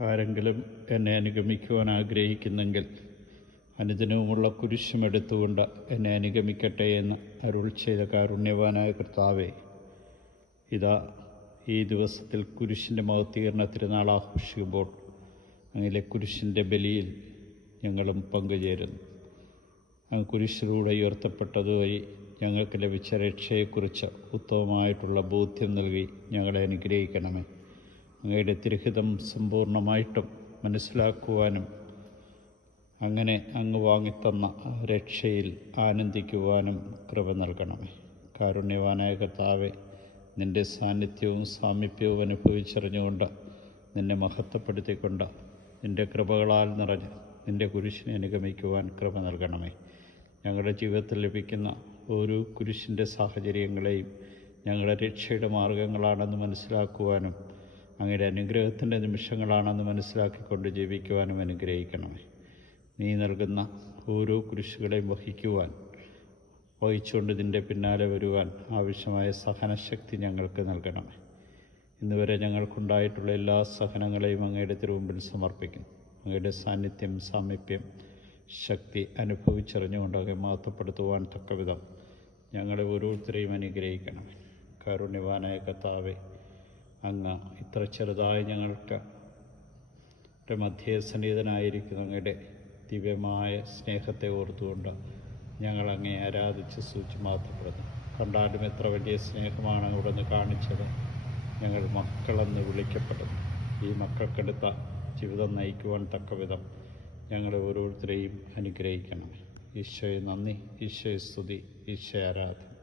ആരെങ്കിലും എന്നെ അനുഗമിക്കുവാൻ ആഗ്രഹിക്കുന്നെങ്കിൽ അനുദിനവുമുള്ള കുരിശുമെടുത്തുകൊണ്ട് എന്നെ അനുഗമിക്കട്ടെ എന്ന് അരുൾ ചെയ്ത കാരുണ്യവാനായ കർത്താവേ ഇതാ ഈ ദിവസത്തിൽ കുരിശിന്റെ മഹത്തീർണ തിരുനാൾ ആഘോഷിക്കുമ്പോൾ അങ്ങനെ കുരിശിന്റെ ബലിയിൽ ഞങ്ങളും പങ്കുചേരുന്നു. അങ്ങ് കുരിശിലൂടെ ഉയർത്തപ്പെട്ടതുവഴി ഞങ്ങൾക്ക് ലഭിച്ച രക്ഷയെക്കുറിച്ച് ഉത്തമമായിട്ടുള്ള ബോധ്യം നൽകി ഞങ്ങളെ അനുഗ്രഹിക്കണമേ. അങ്ങയുടെ തിരുഹിതം സമ്പൂർണമായിട്ടും മനസ്സിലാക്കുവാനും അങ്ങനെ അങ്ങ് വാങ്ങിത്തന്ന രക്ഷയിൽ ആനന്ദിക്കുവാനും കൃപ നൽകണമേ. കാരുണ്യവാനായ കർത്താവെ നിന്റെ സാന്നിധ്യവും സാമീപ്യവും അനുഭവിച്ചറിഞ്ഞുകൊണ്ട് നിന്നെ മഹത്വപ്പെടുത്തിക്കൊണ്ട് നിന്റെ കൃപകളാൽ നിറഞ്ഞ് നിന്റെ കുരിശിനെ അനുഗമിക്കുവാൻ കൃപ നൽകണമേ. ഞങ്ങളുടെ ജീവിതത്തിൽ ലഭിക്കുന്ന ഓരോ കുരിശിന്റെ സാഹചര്യങ്ങളെയും ഞങ്ങളുടെ രക്ഷയുടെ മാർഗങ്ങളാണെന്ന് മനസ്സിലാക്കുവാനും അങ്ങയുടെ അനുഗ്രഹത്തിന്റെ നിമിഷങ്ങളാണെന്ന് മനസ്സിലാക്കിക്കൊണ്ട് ജീവിക്കുവാനും അനുഗ്രഹിക്കണമേ. നീ നൽകുന്ന ഓരോ കുരിശുകളെയും വഹിക്കുവാൻ വഹിച്ചുകൊണ്ട് ഇതിന്റെ പിന്നാലെ വരുവാൻ ആവശ്യമായ സഹനശക്തി ഞങ്ങൾക്ക് നൽകണമേ. ഇന്നുവരെ ഞങ്ങൾക്കുണ്ടായിട്ടുള്ള എല്ലാ സഹനങ്ങളെയും അങ്ങയുടെ തിരുമുമ്പിൽ സമർപ്പിക്കുന്നു അങ്ങയുടെ സാന്നിധ്യം സാമീപ്യം ശക്തി അനുഭവിച്ചറിഞ്ഞുകൊണ്ട് അങ്ങ് മഹത്വപ്പെടുത്തുവാൻ തക്കവിധം ഞങ്ങളെ ഓരോരുത്തരെയും അനുഗ്രഹിക്കണം കാരുണ്യവാനായ കർത്താവെ അങ്ങ് ഇത്ര ചെറുതായ ഞങ്ങൾക്ക് ഒരു മധ്യസന്നിധനായിരിക്കുന്ന അങ്ങയുടെ ദിവ്യമായ സ്നേഹത്തെ ഓർത്തുകൊണ്ട് ഞങ്ങൾ അങ്ങേ ആരാധിച്ച് സൂചി മാത്രപ്പെടുന്നു കണ്ടാലും എത്ര വലിയ സ്നേഹമാണ് അവിടുന്ന് കാണിച്ചത്. ഞങ്ങൾ മക്കളെന്ന് വിളിക്കപ്പെടുന്നു. ഈ മക്കൾക്കെടുത്ത ജീവിതം നയിക്കുവാൻ തക്കവിധം ഞങ്ങളെ ഓരോരുത്തരെയും അനുഗ്രഹിക്കണം. ഈശോയെ നന്ദി. ഈശോയെ സ്തുതി. ഈശോ ആരാധന.